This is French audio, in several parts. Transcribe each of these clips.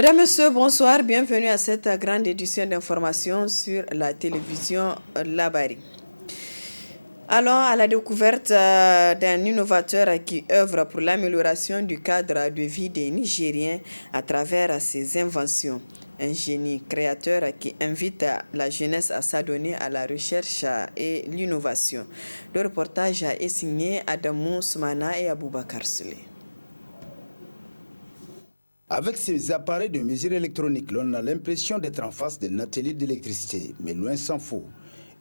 Mesdames, Messieurs, bonsoir. Bienvenue à cette grande édition d'information sur la télévision Labari. Allons à la découverte d'un innovateur qui œuvre pour l'amélioration du cadre de vie des Nigériens à travers ses inventions. Un génie créateur qui invite la jeunesse à s'adonner à la recherche et l'innovation. Le reportage est signé Adamou Soumana et Aboubakar Souley. Avec ces appareils de mesure électronique, l'on a l'impression d'être en face d'un atelier d'électricité, mais loin s'en faut.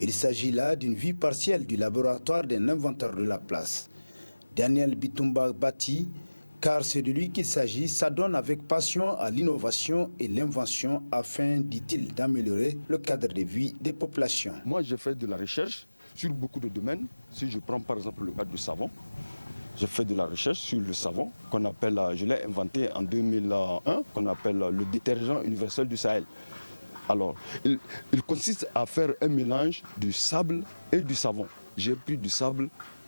Il s'agit là d'une vue partielle du laboratoire d'un inventeur de la place. Daniel Bitumba Bati, car c'est de lui qu'il s'agit, s'adonne avec passion à l'innovation et l'invention afin, dit-il, d'améliorer le cadre de vie des populations. Moi, j'ai fait de la recherche sur beaucoup de domaines. Si je prends par exemple le cas du savon, j'ai fait de la recherche sur le savon, qu'on appelle, je l'ai inventé en 2001, qu'on appelle le détergent universel du Sahel. Alors, il consiste à faire un mélange du sable et du savon. J'ai pris du sable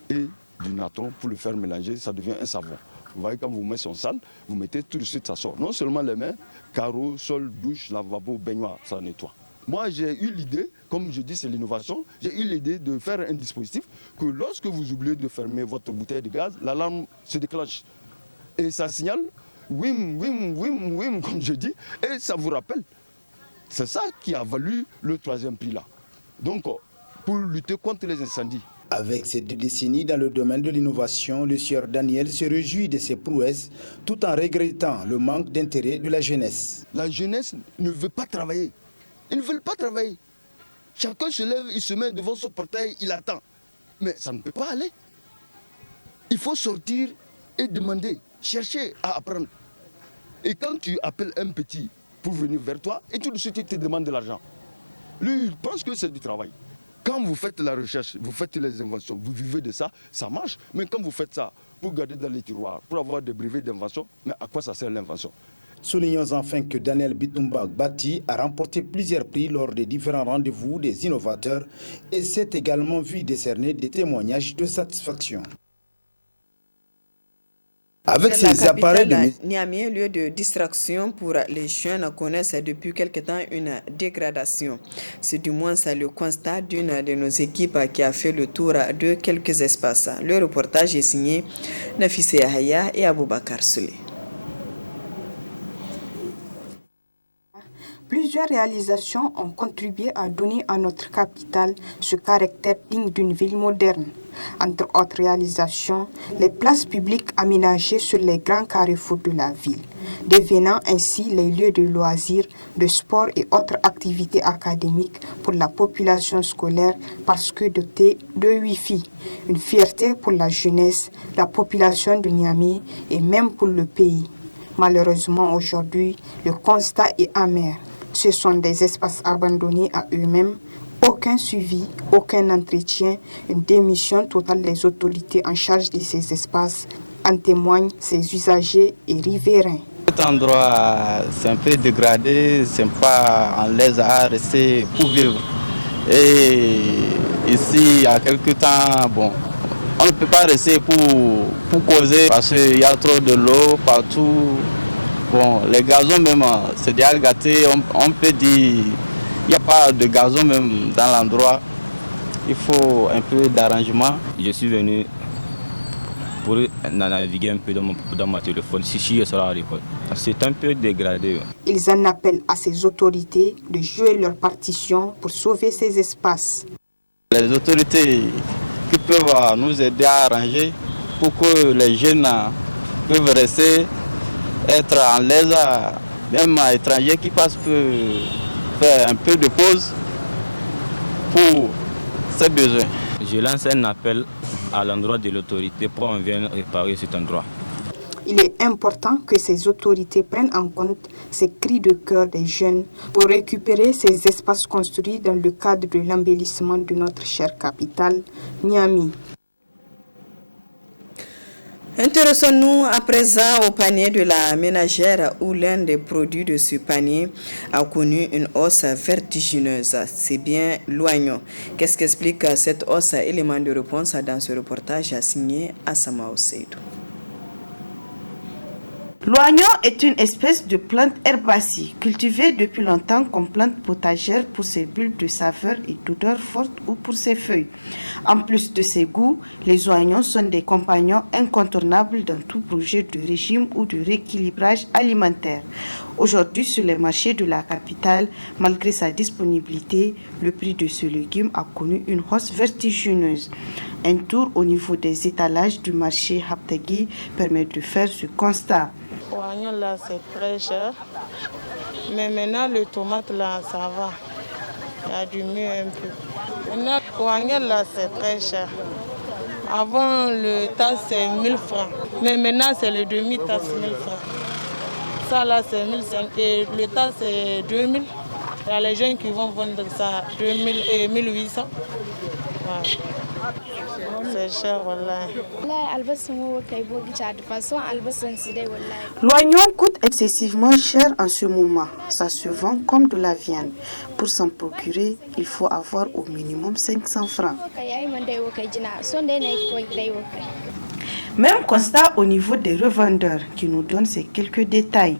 et du natron pour le faire mélanger, ça devient un savon. Vous voyez, quand vous mettez son sale, vous mettez tout de suite, ça sort. Non seulement les mains, carreaux, sol, douche, lavabo, baignoire, ça nettoie. Moi, j'ai eu l'idée, comme je dis, c'est l'innovation, j'ai eu l'idée de faire un dispositif que lorsque vous oubliez de fermer votre bouteille de gaz, l'alarme se déclenche. Et ça signale, wim, wim, wim, wim, comme je dis, et ça vous rappelle. C'est ça qui a valu le 3e prix là. Donc, pour lutter contre les incendies. Avec ces 2 décennies dans le domaine de l'innovation, le sieur Daniel se réjouit de ses prouesses tout en regrettant le manque d'intérêt de la jeunesse. La jeunesse ne veut pas travailler. Ils ne veulent pas travailler. Chacun se lève, il se met devant son portail, il attend. Mais ça ne peut pas aller. Il faut sortir et demander, chercher à apprendre. Et quand tu appelles un petit pour venir vers toi, et tout de suite il te demande de l'argent. Lui, il pense que c'est du travail. Quand vous faites la recherche, vous faites les inventions, vous vivez de ça, ça marche. Mais quand vous faites ça pour garder dans les tiroirs, pour avoir des brevets d'invention, mais à quoi ça sert l'invention? Soulignons enfin que Daniel Bitumba Bati a remporté plusieurs prix lors des différents rendez-vous des innovateurs et s'est également vu décerner des témoignages de satisfaction. Avec ces appareils de Niamey, lieu de distraction pour les jeunes, connaissent depuis quelque temps une dégradation. C'est du moins le constat d'une de nos équipes qui a fait le tour de quelques espaces. Le reportage est signé Nafissé Yahya et Aboubakar Souley. Plusieurs réalisations ont contribué à donner à notre capitale ce caractère digne d'une ville moderne. Entre autres réalisations, les places publiques aménagées sur les grands carrefours de la ville, devenant ainsi les lieux de loisirs, de sport et autres activités académiques pour la population scolaire parce que dotées de Wi-Fi. Une fierté pour la jeunesse, la population de Niamey et même pour le pays. Malheureusement, aujourd'hui, le constat est amer. Ce sont des espaces abandonnés à eux-mêmes, aucun suivi, aucun entretien, une démission totale des autorités en charge de ces espaces, en témoignent ses usagers et riverains. Cet endroit, c'est un peu dégradé, c'est pas en l'aise à rester pour vivre. Et ici, il y a quelques temps, on ne peut pas rester pour causer parce qu'il y a trop de l'eau partout. Les gazons même, c'est déjà gâté, on peut dire, il n'y a pas de gazon même dans l'endroit. Il faut un peu d'arrangement. Je suis venu pour naviguer un peu dans mon téléphone, si je serai à l'école. C'est un peu dégradé. Ils en appellent à ces autorités de jouer leur partition pour sauver ces espaces. Les autorités qui peuvent nous aider à arranger pour que les jeunes peuvent rester, être en l'aise, même étrangers qui passent peuvent faire un peu de pause pour ses besoins. Je lance un appel à l'endroit de l'autorité pour qu'on vienne réparer cet endroit. Il est important que ces autorités prennent en compte ces cris de cœur des jeunes pour récupérer ces espaces construits dans le cadre de l'embellissement de notre chère capitale, Niamey. Intéressons-nous à présent au panier de la ménagère où l'un des produits de ce panier a connu une hausse vertigineuse. C'est bien l'oignon. Qu'est-ce qu'explique cette hausse? Élément de réponse dans ce reportage signé Assama Oseidou. L'oignon est une espèce de plante herbacée cultivée depuis longtemps comme plante potagère pour ses bulbes de saveur et d'odeur forte ou pour ses feuilles. En plus de ses goûts, les oignons sont des compagnons incontournables dans tout projet de régime ou de rééquilibrage alimentaire. Aujourd'hui, sur les marchés de la capitale, malgré sa disponibilité, le prix de ce légume a connu une hausse vertigineuse. Un tour au niveau des étalages du marché Haptagui permet de faire ce constat. L'oignon là c'est très cher, mais maintenant le tomate là ça va, il y a du mieux un peu. Maintenant l'oignon là c'est très cher. Avant le tas c'est 1000 francs, mais maintenant c'est le demi-tas 1000 francs. Ça là c'est 1500 et le tas c'est 2000. Il y a les gens qui vont vendre ça 2000 et 1800. Ouais. C'est cher, wallah. L'oignon coûte excessivement cher en ce moment. Ça se vend comme de la viande. Pour s'en procurer, il faut avoir au minimum 500 francs. Même constat au niveau des revendeurs qui nous donnent ces quelques détails.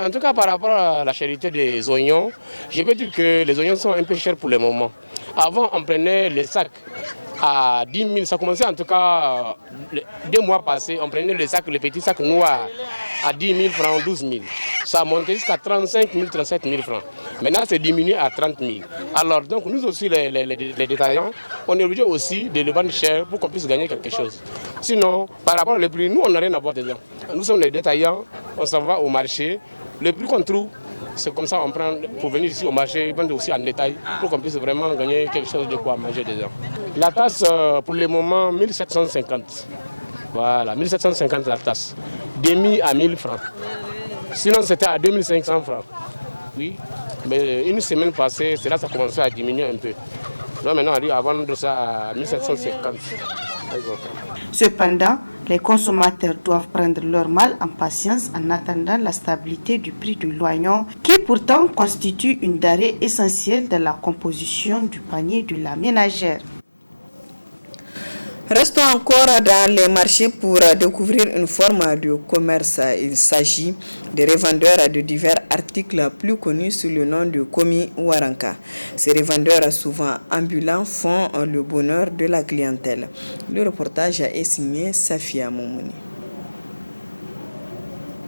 En tout cas, par rapport à la cherté des oignons, je peux dire que les oignons sont un peu chers pour le moment. Avant, on prenait les sacs à 10 000, ça commençait en tout cas 2 mois passés, on prenait les sacs, les petits sacs noirs à 10 000 francs, 12 000. Ça a monté jusqu'à 35 000, 37 000 francs. Maintenant, c'est diminué à 30 000. Alors, donc, nous aussi, les détaillants, on est obligé aussi de le vendre cher pour qu'on puisse gagner quelque chose. Sinon, par rapport au prix, nous, on n'a rien à voir dedans. Nous sommes les détaillants, on s'en va au marché. Le prix qu'on trouve, c'est comme ça on prend pour venir ici au marché, vendre aussi en détail pour qu'on puisse vraiment gagner quelque chose de quoi manger dedans. La tasse, pour le moment, 1750. Voilà, 1750 la tasse. Demi à 1000 francs. Sinon, c'était à 2500 francs. Oui, mais une semaine passée, c'est là que ça a commencé à diminuer un peu. Là, maintenant, on arrive à vendre ça à 1750. Cependant, les consommateurs doivent prendre leur mal en patience en attendant la stabilité du prix de l'oignon, qui pourtant constitue une denrée essentielle dans la composition du panier de la ménagère. Restons encore dans les marchés pour découvrir une forme de commerce. Il s'agit des revendeurs de divers articles plus connus sous le nom de Komi Waranka. Ces revendeurs, souvent ambulants, font le bonheur de la clientèle. Le reportage est signé Safia Moumouni.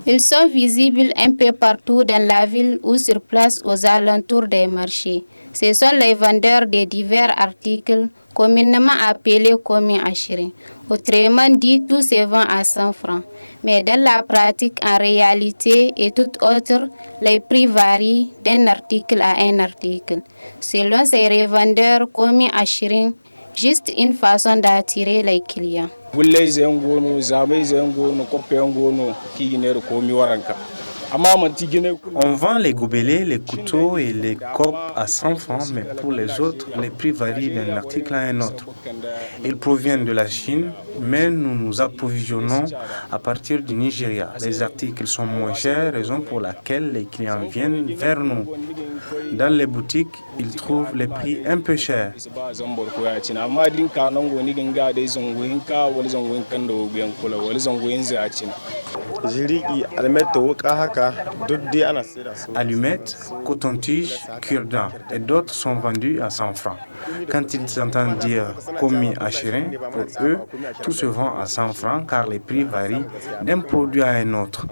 Ils sont visibles un peu partout dans la ville ou sur place aux alentours des marchés. Ce sont les vendeurs de divers articles communément appelés Komi Ashirin. Autrement dit, tout se vend à 100 francs. Mais dans la pratique, en réalité et tout autre, les prix varient d'un article à un article. Selon ces revendeurs Komi Ashirin, juste une façon d'attirer les clients. On vend les gobelets, les couteaux et les copes à 100 francs, mais pour les autres, les prix varient d'un article à un autre. Ils proviennent de la Chine, mais nous nous approvisionnons à partir du Nigeria. Les articles sont moins chers, raison pour laquelle les clients viennent vers nous. Dans les boutiques, ils trouvent les prix un peu chers. Allumettes, coton-tige, cure-dents et d'autres sont vendus à 100 francs. Quand ils entendent dire Komi Ashirin, pour eux, tout se vend à 100 francs car les prix varient d'un produit à un autre.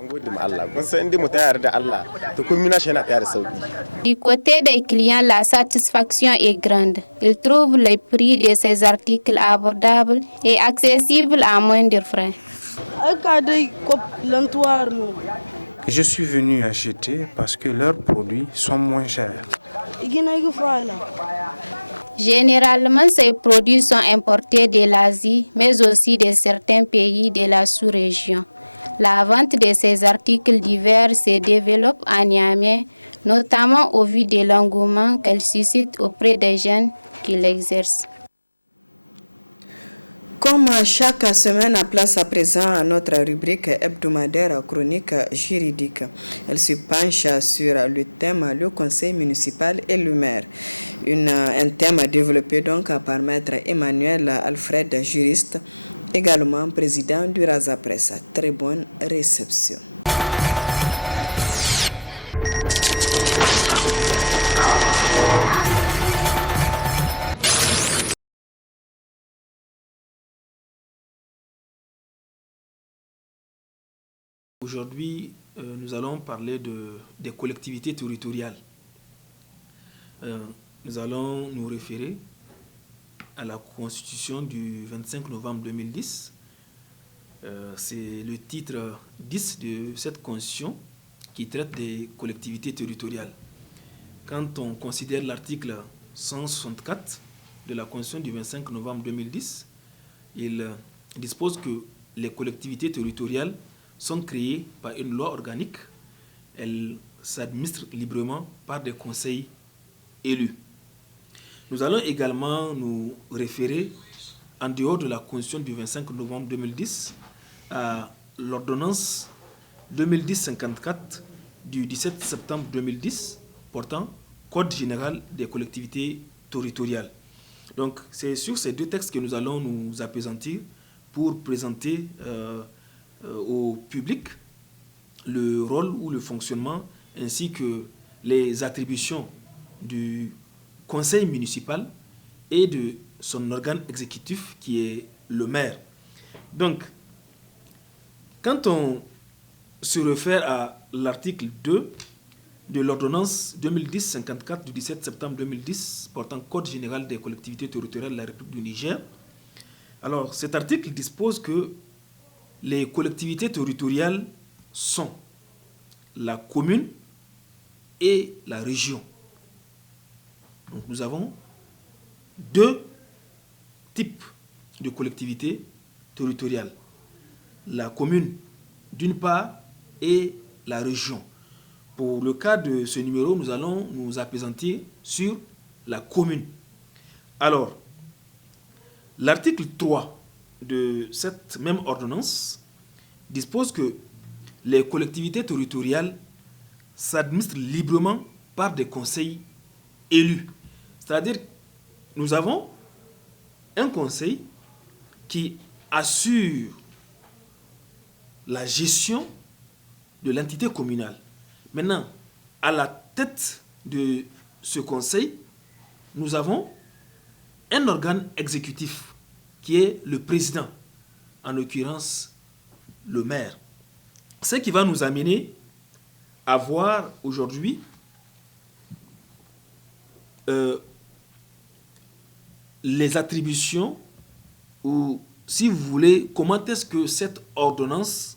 Du côté des clients, la satisfaction est grande. Ils trouvent les prix de ces articles abordables et accessibles à moindre frais. Je suis venu acheter parce que leurs produits sont moins chers. Généralement, ces produits sont importés de l'Asie, mais aussi de certains pays de la sous-région. La vente de ces articles divers se développe à Niamey, notamment au vu de l'engouement qu'elle suscite auprès des jeunes qui l'exercent. Comme chaque semaine, place à présent à notre rubrique hebdomadaire chronique juridique. Elle se penche sur le thème le conseil municipal et le maire. Un thème développé donc par maître Emmanuel Alfred, juriste, également président du Raza Presse. Très bonne réception. Aujourd'hui, nous allons parler des collectivités territoriales. Nous allons nous référer à la Constitution du 25 novembre 2010. C'est le titre 10 de cette Constitution qui traite des collectivités territoriales. Quand on considère l'article 164 de la Constitution du 25 novembre 2010, il dispose que les collectivités territoriales sont créées par une loi organique. Elles s'administrent librement par des conseils élus. Nous allons également nous référer, en dehors de la Constitution du 25 novembre 2010, à l'ordonnance 2010-54 du 17 septembre 2010 portant Code général des collectivités territoriales. Donc, c'est sur ces deux textes que nous allons nous appesantir pour présenter au public le rôle ou le fonctionnement ainsi que les attributions du conseil municipal et de son organe exécutif qui est le maire. Donc, quand on se réfère à l'article 2 de l'ordonnance 2010-54 du 17 septembre 2010 portant Code général des collectivités territoriales de la République du Niger, alors cet article dispose que les collectivités territoriales sont la commune et la région. Donc nous avons deux types de collectivités territoriales. La commune d'une part et la région. Pour le cas de ce numéro, nous allons nous appesantir sur la commune. Alors, l'article 3 de cette même ordonnance dispose que les collectivités territoriales s'administrent librement par des conseils élus. C'est-à-dire, nous avons un conseil qui assure la gestion de l'entité communale. Maintenant, à la tête de ce conseil, nous avons un organe exécutif qui est le président, en l'occurrence le maire. Ce qui va nous amener à voir aujourd'hui les attributions ou, si vous voulez, comment est-ce que cette ordonnance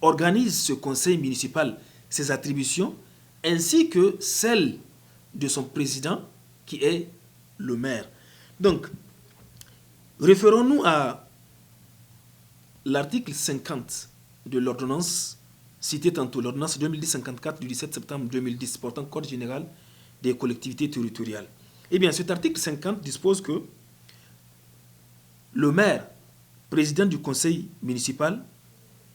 organise ce conseil municipal, ses attributions, ainsi que celles de son président, qui est le maire. Donc, référons-nous à l'article 50 de l'ordonnance citée tantôt, l'ordonnance 2010-54 du 17 septembre 2010 portant Code général des collectivités territoriales. Eh bien, cet article 50 dispose que le maire, président du conseil municipal,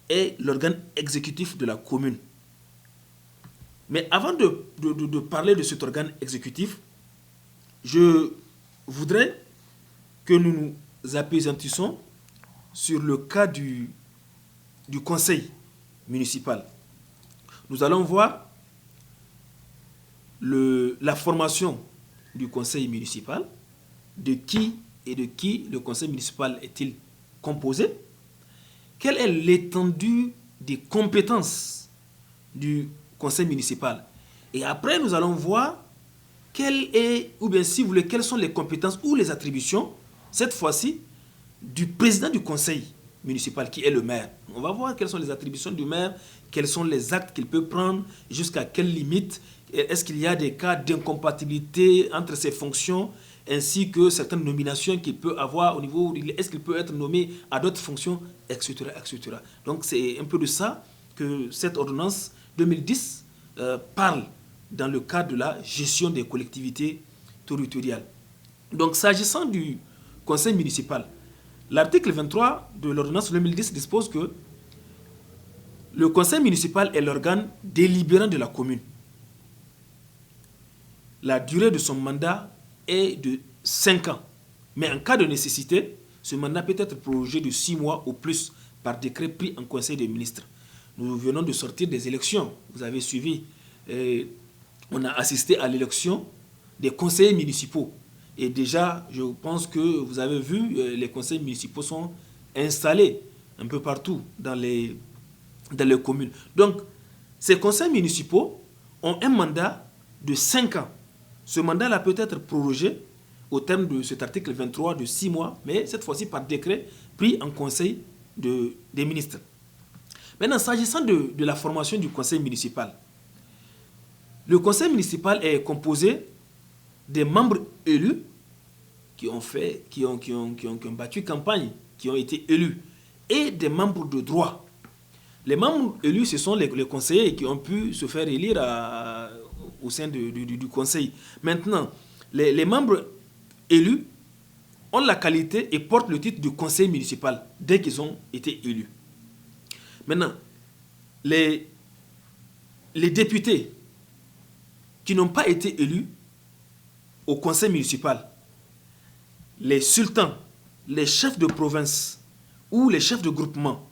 est l'organe exécutif de la commune. Mais avant de parler de cet organe exécutif, je voudrais que nous nous appesantissions sur le cas du conseil municipal. Nous allons voir la formation du conseil municipal, de qui le conseil municipal est-il composé, quelle est l'étendue des compétences du conseil municipal. Et après, nous allons voir quelles sont les compétences ou les attributions, cette fois-ci, du président du conseil municipal, qui est le maire. On va voir quelles sont les attributions du maire, quels sont les actes qu'il peut prendre, jusqu'à quelle limite, est-ce qu'il y a des cas d'incompatibilité entre ses fonctions, ainsi que certaines nominations qu'il peut avoir au niveau, est-ce qu'il peut être nommé à d'autres fonctions, etc., etc. Donc c'est un peu de ça que cette ordonnance 2010 parle dans le cadre de la gestion des collectivités territoriales. Donc s'agissant du conseil municipal, l'article 23 de l'ordonnance 2010 dispose que le conseil municipal est l'organe délibérant de la commune. La durée de son mandat est de 5 ans. Mais en cas de nécessité, ce mandat peut être prolongé de 6 mois ou plus par décret pris en conseil des ministres. Nous venons de sortir des élections. Vous avez suivi, on a assisté à l'élection des conseillers municipaux. Et déjà, je pense que vous avez vu, les conseils municipaux sont installés un peu partout dans les dans les communes. Donc, ces conseils municipaux ont un mandat de 5 ans. Ce mandat-là peut être prorogé au terme de cet article 23 de 6 mois, mais cette fois-ci par décret pris en conseil des ministres. Maintenant, s'agissant de la formation du conseil municipal, le conseil municipal est composé des membres élus qui ont battu campagne, qui ont été élus, et des membres de droit. Les membres élus, ce sont les conseillers qui ont pu se faire élire au sein du conseil. Maintenant, les membres élus ont la qualité et portent le titre de conseil municipal dès qu'ils ont été élus. Maintenant, les députés qui n'ont pas été élus au conseil municipal, les sultans, les chefs de province ou les chefs de groupement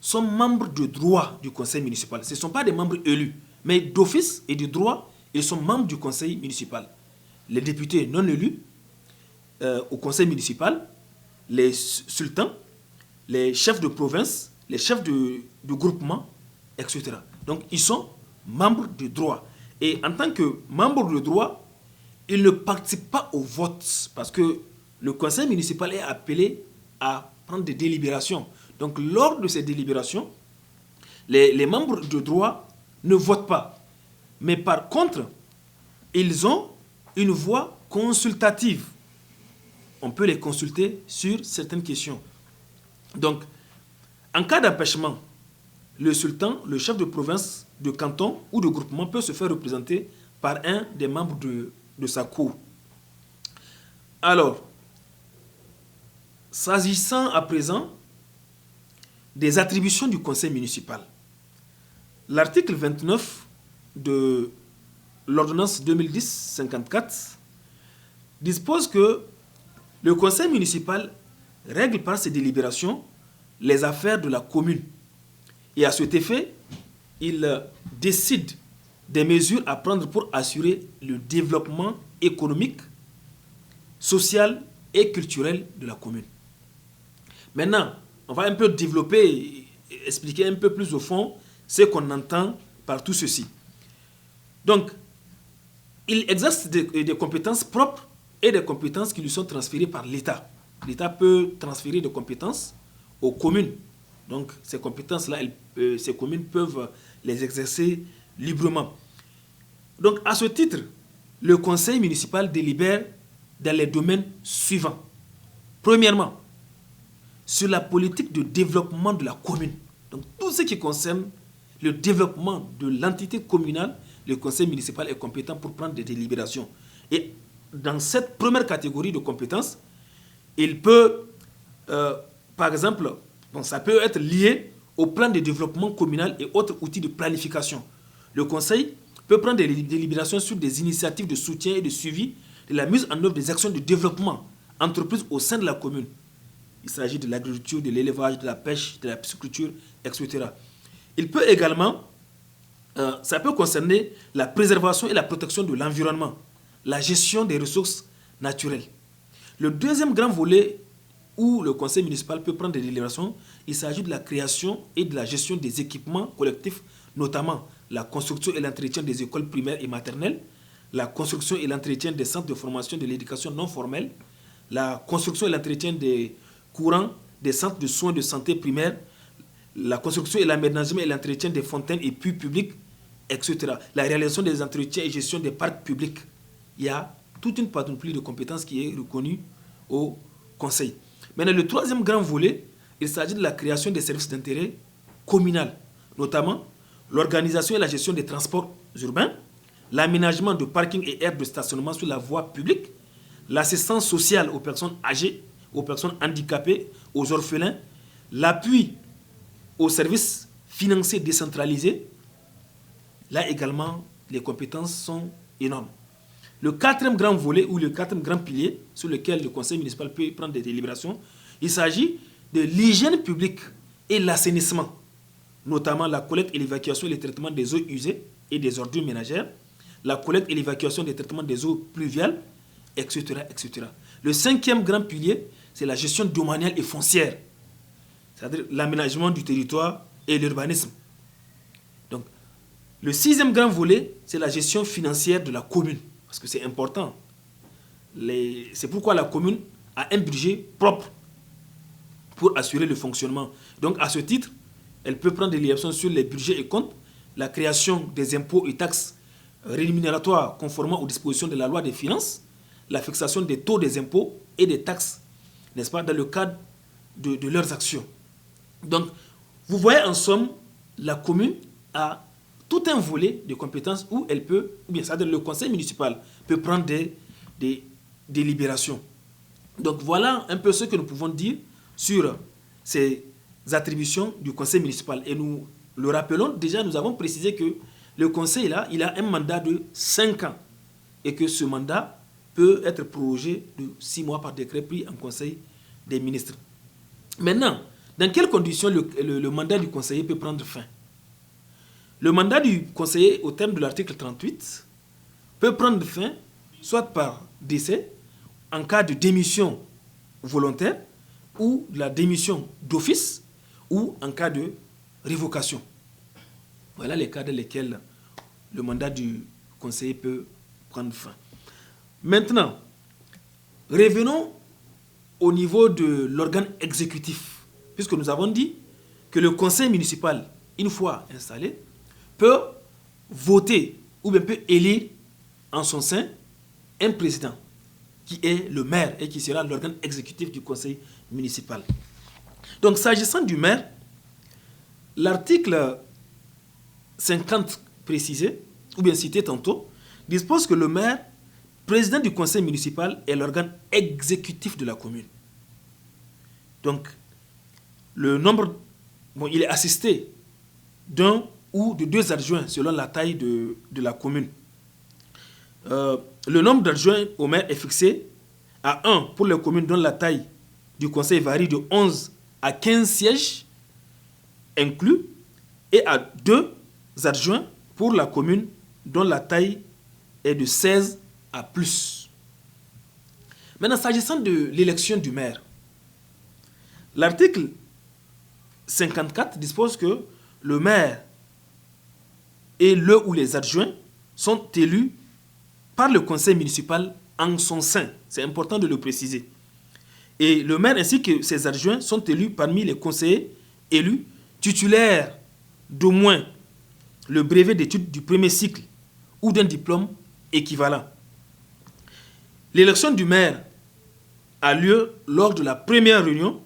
sont membres de droit du conseil municipal. Ce ne sont pas des membres élus, mais d'office et de droit, ils sont membres du conseil municipal. Les députés non élus au conseil municipal, les sultans, les chefs de province, les chefs de groupement, etc. Donc, ils sont membres de droit. Et en tant que membres de droit, ils ne participent pas au vote parce que le conseil municipal est appelé à prendre des délibérations. Donc, lors de ces délibérations, les membres de droit ne votent pas. Mais par contre, ils ont une voix consultative. On peut les consulter sur certaines questions. Donc, en cas d'empêchement, le sultan, le chef de province, de canton ou de groupement peut se faire représenter par un des membres de sa cour. Alors, s'agissant à présent des attributions du conseil municipal, l'article 29 de l'ordonnance 2010-54 dispose que le conseil municipal règle par ses délibérations les affaires de la commune. Et à cet effet, il décide des mesures à prendre pour assurer le développement économique, social et culturel de la commune. Maintenant, on va un peu développer et expliquer un peu plus au fond ce qu'on entend par tout ceci. Donc, il exerce des compétences propres et des compétences qui lui sont transférées par l'État. L'État peut transférer des compétences aux communes. Donc, ces compétences-là, ces communes peuvent les exercer librement. Donc, à ce titre, le conseil municipal délibère dans les domaines suivants. Premièrement, sur la politique de développement de la commune. Donc, tout ce qui concerne le développement de l'entité communale, le conseil municipal est compétent pour prendre des délibérations. Et dans cette première catégorie de compétences, il peut, par exemple, ça peut être lié au plan de développement communal et autres outils de planification. Le conseil peut prendre des délibérations sur des initiatives de soutien et de suivi de la mise en œuvre des actions de développement entreprises au sein de la commune. Il s'agit de l'agriculture, de l'élevage, de la pêche, de la pisciculture, etc. Il peut également, ça peut concerner la préservation et la protection de l'environnement, la gestion des ressources naturelles. Le deuxième grand volet où le conseil municipal peut prendre des délibérations, il s'agit de la création et de la gestion des équipements collectifs, notamment la construction et l'entretien des écoles primaires et maternelles, la construction et l'entretien des centres de formation de l'éducation non formelle, la construction et l'entretien des courants des centres de soins de santé primaires, la construction et l'aménagement et l'entretien des fontaines et puits publics, etc. La réalisation des entretiens et gestion des parcs publics. Il y a toute une panoplie de compétences qui est reconnue au conseil. Maintenant, le troisième grand volet, il s'agit de la création des services d'intérêt communal, notamment l'organisation et la gestion des transports urbains, l'aménagement de parkings et aires de stationnement sur la voie publique, l'assistance sociale aux personnes âgées, aux personnes handicapées, aux orphelins, l'appui aux services financiers décentralisés. Là également, les compétences sont énormes. Le quatrième grand volet ou le quatrième grand pilier sur lequel le conseil municipal peut prendre des délibérations, il s'agit de l'hygiène publique et l'assainissement, notamment la collecte et l'évacuation et le traitement des eaux usées et des ordures ménagères, la collecte et l'évacuation des traitements des eaux pluviales, etc., etc. Le cinquième grand pilier, c'est la gestion domaniale et foncière, c'est-à-dire l'aménagement du territoire et l'urbanisme. Donc, le 6e grand volet, c'est la gestion financière de la commune, parce que c'est important. C'est pourquoi la commune a un budget propre pour assurer le fonctionnement. Donc, à ce titre, elle peut prendre des liaisons sur les budgets et comptes, la création des impôts et taxes rémunératoire conformément aux dispositions de la loi des finances, la fixation des taux des impôts et des taxes, n'est-ce pas, dans le cadre de leurs actions. Donc, vous voyez en somme, la commune a tout un volet de compétences où elle peut, ou bien c'est-à-dire le conseil municipal peut prendre des délibérations. Donc, voilà un peu ce que nous pouvons dire sur ces attributions du conseil municipal. Et nous le rappelons, déjà nous avons précisé que le conseil, là, il a un mandat de 5 ans et que ce mandat peut être prorogé de 6 mois par décret pris en conseil des ministres. Maintenant, dans quelles conditions le mandat du conseiller peut prendre fin? Le mandat du conseiller, au terme de l'article 38, peut prendre fin soit par décès, en cas de démission volontaire, ou de la démission d'office, ou en cas de révocation. Voilà les cas dans lesquels le mandat du conseiller peut prendre fin. Maintenant, revenons au niveau de l'organe exécutif, puisque nous avons dit que le conseil municipal, une fois installé, peut voter ou bien peut élire en son sein un président qui est le maire et qui sera l'organe exécutif du conseil municipal. Donc, s'agissant du maire, l'article 50 précisé, ou bien cité tantôt, dispose que le maire, président du conseil municipal, est l'organe exécutif de la commune. Donc, le nombre, il est assisté d'un ou de 2 adjoints selon la taille de la commune. Le nombre d'adjoints au maire est fixé à 1 pour les communes dont la taille du conseil varie de 11 à 15 sièges inclus et à 2 adjoints pour la commune dont la taille est de 16 à plus. Maintenant, s'agissant de l'élection du maire, l'article 54 dispose que le maire et le ou les adjoints sont élus par le conseil municipal en son sein. C'est important de le préciser. Et le maire ainsi que ses adjoints sont élus parmi les conseillers élus titulaires d'au moins le brevet d'études du premier cycle ou d'un diplôme équivalent. L'élection du maire a lieu lors de la première réunion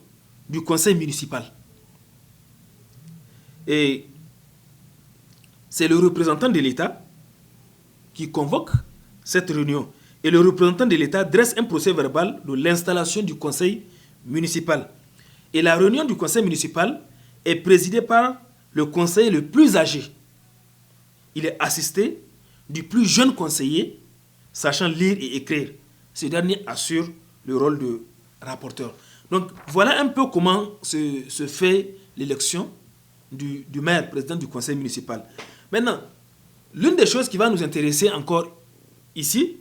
du conseil municipal. Et c'est le représentant de l'État qui convoque cette réunion. Et le représentant de l'État dresse un procès verbal de l'installation du conseil municipal. Et la réunion du conseil municipal est présidée par le conseiller le plus âgé. Il est assisté du plus jeune conseiller, sachant lire et écrire. Ce dernier assure le rôle de rapporteur. Donc, voilà un peu comment se fait l'élection du maire, président du conseil municipal. Maintenant, l'une des choses qui va nous intéresser encore ici,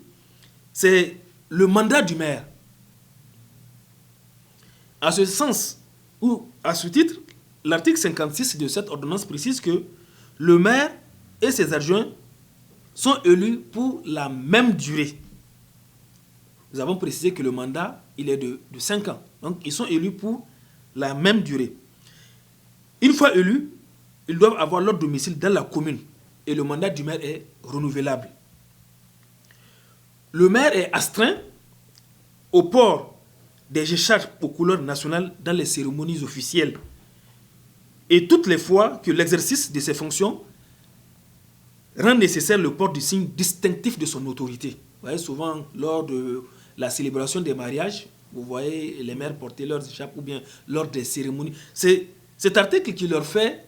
c'est le mandat du maire. À ce sens, ou à ce titre, l'article 56 de cette ordonnance précise que le maire et ses adjoints sont élus pour la même durée. Nous avons précisé que le mandat, il est de 5 ans. Donc, ils sont élus pour la même durée. Une fois élus, ils doivent avoir leur domicile dans la commune. Et le mandat du maire est renouvelable. Le maire est astreint au port des écharpes aux couleurs nationales dans les cérémonies officielles. Et toutes les fois que l'exercice de ses fonctions rend nécessaire le port du signe distinctif de son autorité. Vous voyez, souvent, lors de la célébration des mariages, vous voyez les maires porter leurs écharpes ou bien lors des cérémonies. C'est cet article qui leur fait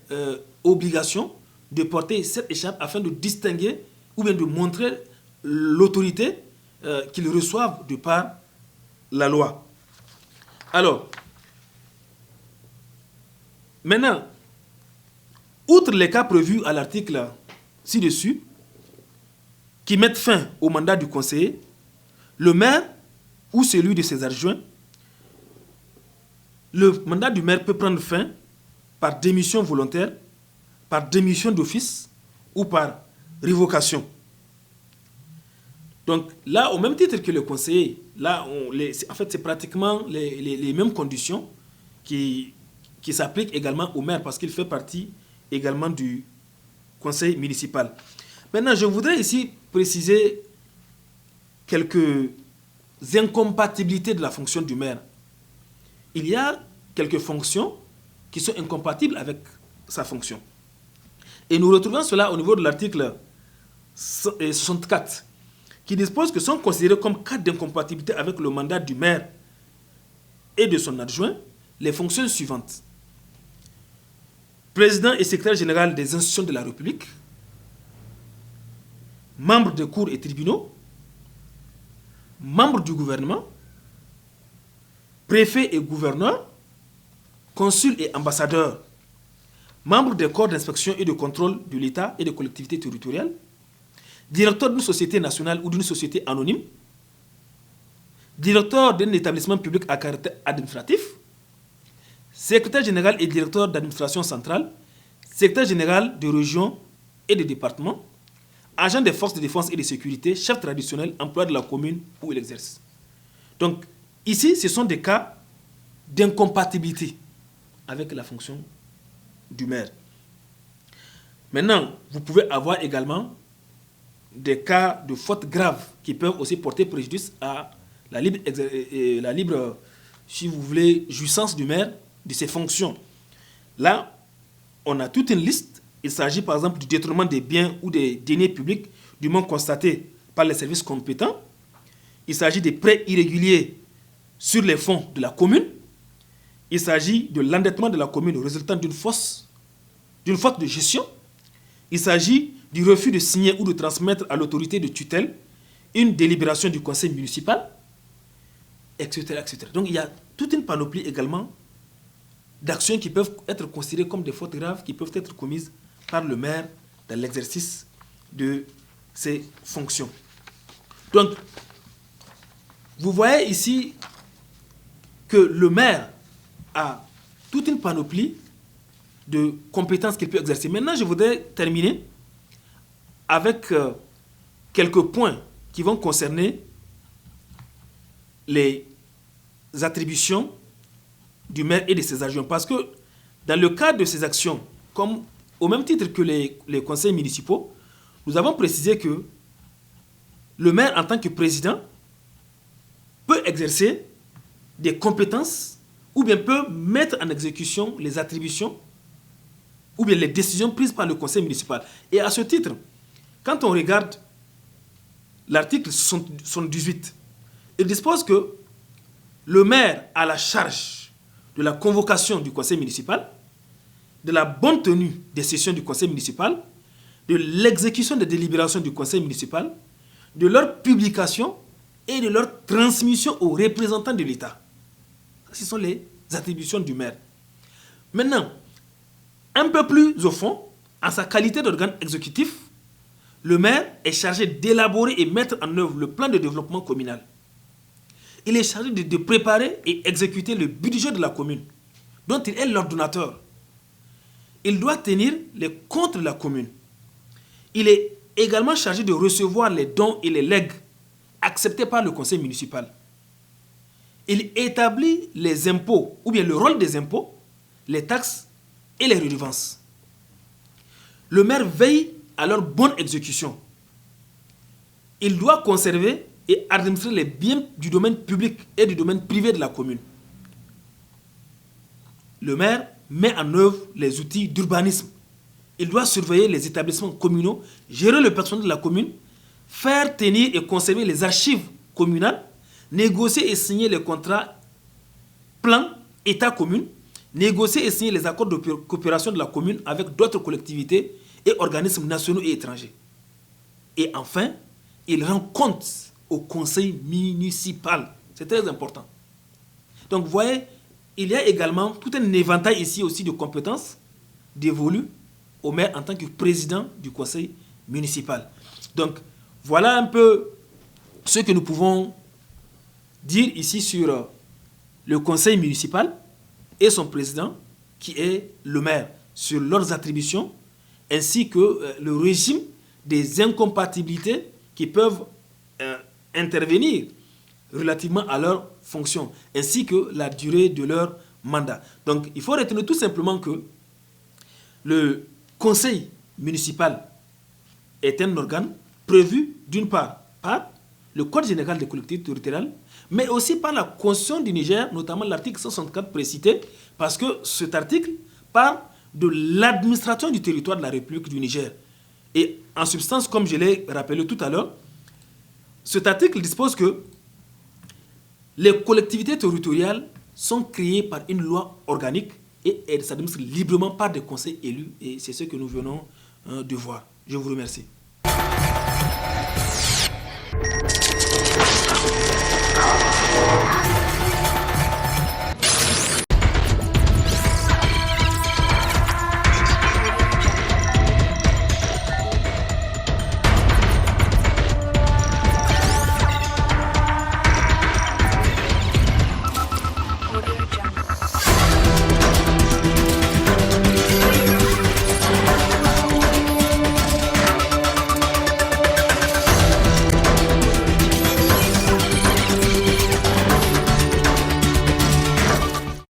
obligation de porter cette écharpe afin de distinguer ou bien de montrer l'autorité qu'ils reçoivent de par la loi. Alors, maintenant, outre les cas prévus à l'article ci-dessus, qui mettent fin au mandat du conseiller, le maire ou celui de ses adjoints, le mandat du maire peut prendre fin par démission volontaire par démission d'office ou par révocation. Donc là, au même titre que le conseiller, là, en fait, c'est pratiquement les mêmes conditions qui s'appliquent également au maire parce qu'il fait partie également du conseil municipal. Maintenant, je voudrais ici préciser quelques incompatibilités de la fonction du maire. Il y a quelques fonctions qui sont incompatibles avec sa fonction. Et nous retrouvons cela au niveau de l'article 64, qui dispose que sont considérés comme cas d'incompatibilité avec le mandat du maire et de son adjoint les fonctions suivantes. Président et secrétaire général des institutions de la République, membre des cours et tribunaux, membre du gouvernement, préfet et gouverneur, consul et ambassadeur, membre des corps d'inspection et de contrôle de l'État et des collectivités territoriales, directeur d'une société nationale ou d'une société anonyme, directeur d'un établissement public à caractère administratif, secrétaire général et directeur d'administration centrale, secrétaire général de région et de département, agent des forces de défense et de sécurité, chef traditionnel, employé de la commune où il exerce. Donc, ici, ce sont des cas d'incompatibilité avec la fonction du maire. Maintenant, vous pouvez avoir également des cas de fautes graves qui peuvent aussi porter préjudice à la libre, si vous voulez, jouissance du maire de ses fonctions. Là, on a toute une liste. Il s'agit par exemple du détournement des biens ou des deniers publics dûment constatés par les services compétents. Il s'agit des prêts irréguliers sur les fonds de la commune. Il s'agit de l'endettement de la commune résultant d'une faute de gestion. Il s'agit du refus de signer ou de transmettre à l'autorité de tutelle une délibération du conseil municipal, etc., etc. Donc il y a toute une panoplie également d'actions qui peuvent être considérées comme des fautes graves qui peuvent être commises par le maire dans l'exercice de ses fonctions. Donc, vous voyez ici que le maire a toute une panoplie de compétences qu'il peut exercer. Maintenant, je voudrais terminer avec quelques points qui vont concerner les attributions du maire et de ses adjoints. Parce que dans le cadre de ces actions, comme au même titre que les conseils municipaux, nous avons précisé que le maire, en tant que président, peut exercer des compétences ou bien peut mettre en exécution les attributions ou bien les décisions prises par le conseil municipal. Et à ce titre, quand on regarde l'article 78, il dispose que le maire a la charge de la convocation du conseil municipal, de la bonne tenue des sessions du conseil municipal, de l'exécution des délibérations du conseil municipal, de leur publication et de leur transmission aux représentants de l'État. Ce sont les attributions du maire. Maintenant, un peu plus au fond, en sa qualité d'organe exécutif, le maire est chargé d'élaborer et mettre en œuvre le plan de développement communal. Il est chargé de préparer et exécuter le budget de la commune, dont il est l'ordonnateur. Il doit tenir les comptes de la commune. Il est également chargé de recevoir les dons et les legs acceptés par le conseil municipal. Il établit les impôts, ou bien le rôle des impôts, les taxes et les redevances. Le maire veille à leur bonne exécution. Il doit conserver et administrer les biens du domaine public et du domaine privé de la commune. Le maire met en œuvre les outils d'urbanisme. Il doit surveiller les établissements communaux, gérer le personnel de la commune, faire tenir et conserver les archives communales, négocier et signer les contrats plans État-commune, négocier et signer les accords de coopération de la commune avec d'autres collectivités et organismes nationaux et étrangers. Et enfin, il rend compte au conseil municipal. C'est très important. Donc, vous voyez, il y a également tout un éventail ici aussi de compétences dévolues au maire en tant que président du conseil municipal. Donc, voilà un peu ce que nous pouvons dire ici sur le conseil municipal et son président, qui est le maire, sur leurs attributions ainsi que le régime des incompatibilités qui peuvent intervenir relativement à leurs fonctions, ainsi que la durée de leur mandat. Donc, il faut retenir tout simplement que le conseil municipal est un organe prévu d'une part par le Code général des collectivités territoriales, mais aussi par la Constitution du Niger, notamment l'article 164 précité, parce que cet article parle de l'administration du territoire de la République du Niger. Et en substance, comme je l'ai rappelé tout à l'heure, cet article dispose que les collectivités territoriales sont créées par une loi organique et elles s'administrent librement par des conseils élus. Et c'est ce que nous venons de voir. Je vous remercie.